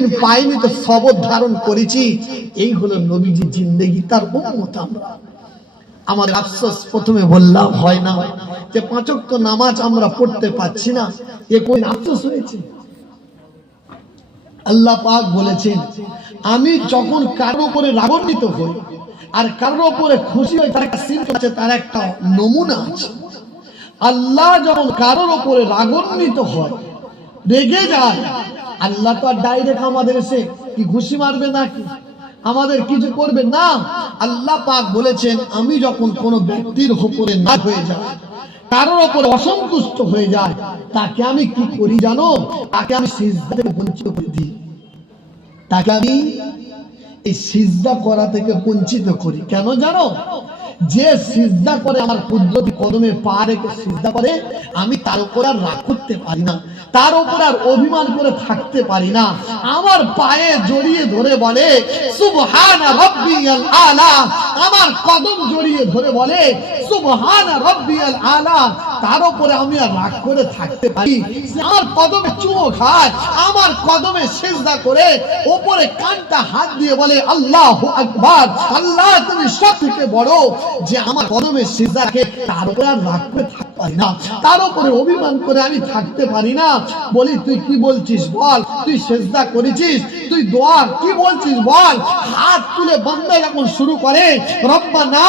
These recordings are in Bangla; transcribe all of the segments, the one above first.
যেদিন পাইনি তো শপথ ধারণ করেছি। এই হলো নবীজি জিন্দেগি, তার উম্মত আমরা। আমাদের আফসোস প্রথমে বললাম হয় না যে 5 ওয়াক্ত নামাজ আমরা পড়তে পাচ্ছি না, এ কোন আফসোস হয়েছে? আল্লাহ পাক বলেছেন, আমি যখন কারোর উপরে রাগান্বিত হই আর কারোর উপরে খুশি হই, তার একটা সিন আছে, তার একটা নমুনা আছে। আল্লাহ যখন কারোর উপরে রাগান্বিত হয়, রেগে যায়, আল্লাহ তো আর ডাইরেক্ট আমাদের এসে কি ঘুষি মারবে নাকি, আমাদের কিছু করবে না। আল্লাহ পাক বলেছেন, আমি যখন কোনো ব্যক্তির উপরে না হয়ে যায়, কারোর উপরে অসন্তুষ্ট হয়ে যায়, তাকে আমি কি করি জানো? তাকে আমি সিজদা থেকে বঞ্চিত করে দিই। তাকে আমি এই সিজদা করা থেকে বঞ্চিত করি। কেন জানো? যে সিজদা করে আমার কুদরতি কদমে পা রেখে সিজদা করে, আমি তার উপর আর রাগ করতে পারি না, তার উপর আর অভিমান করে থাকতে পারি না। আমার পায়ে জড়িয়ে ধরে বলে সুবহান রাব্বিয়াল আলা, আমার কদম জড়িয়ে ধরে বলে সুবহান রাব্বিয়াল আলা, তার উপরে আমি আর রাগ করে থাকতে পারি। আমার কদমে চুমো খায়, আমার কদমে সিজদা করে উপরে কানটা হাত দিয়ে বলে আল্লাহু আকবার, আল্লাহ তুমি সবথেকে বড়। যে আমার কদমে সিজদা রাখে, তার উপরে আর রাগ করে থাকতে পারি না, তার উপরে অভিমান করে আমি থাকতে পারি না। বলি তুই কি বলছিস বল, তুই সিজদা করেছিস, তুই দোয়া কি বলছিস বল। হাত তুলে বান্দা যখন শুরু করে রব্বানা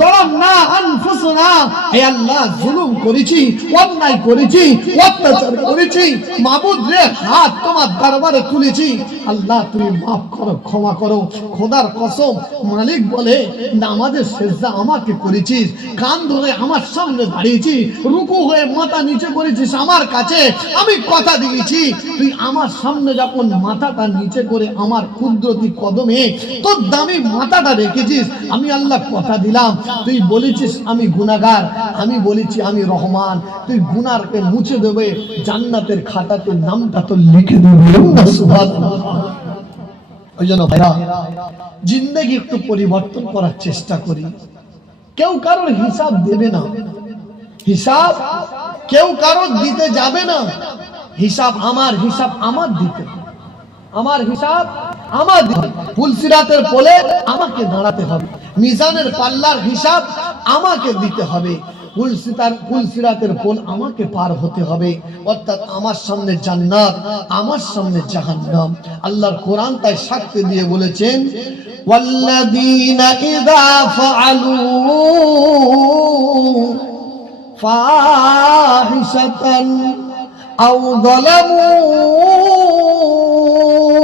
যালামনা আনফুসানা, হে আল্লাহ জুলুম করেছি, অন্যায় করেছি, অত্যাচার করেছি, মাবুদ রে হাত তোমার দরবারে তুলেছি, আল্লাহ তুমি মাফ করো, ক্ষমা করো। খোদার কসম, মালিক বলে নামাজের সিজদা আমাকে করেছিস, কান ধরে আমার সামনে দাঁড়িয়েছি, রুকু হয়ে মাথা নিচে করেছিস আমার কাছে, আমি কথা দিয়েছি তুই আমার সামনে যখন মাথাটা নিচে করে আমার কুদরতি কদমে তোর দামি মাথাটা রেখেছিস, আমি আল্লাহ কথা দিলাম, তুই বলেছিস আমি গুনাহগার, আমি বলেছি আমি রহমান, তুই গুনাহকে মুছে দেবে, জান্নাতের খাতাতে নামটা তো লিখে দেবে। সুবহানাল্লাহ। ওই জন্য ভাইরা, জিন্দেগি একটু পরিবর্তন করার চেষ্টা করি। কেউ কারোর হিসাব দেবে না, হিসাব কেউ কারোর দিতে যাবে না। হিসাব আমার দিতে, আমার হিসাব আমার দিতে। ফুলসিরাতের কোলে আমাকে দাঁড়াতে হবে, মিজানের পাল্লার হিসাব আমাকে দিতে হবে, ফুলসিরাতের পোল আমাকে পার হতে হবে। অর্থাৎ আমার সামনে জান্নাত, আমার সামনে জাহান্নাম। আল্লাহর কোরআন তাই সাক্ষ্য দিয়ে বলেছেন, ওয়াল্লাযীনা ইযা ফাআলু ফাহিশাতান আও যালামু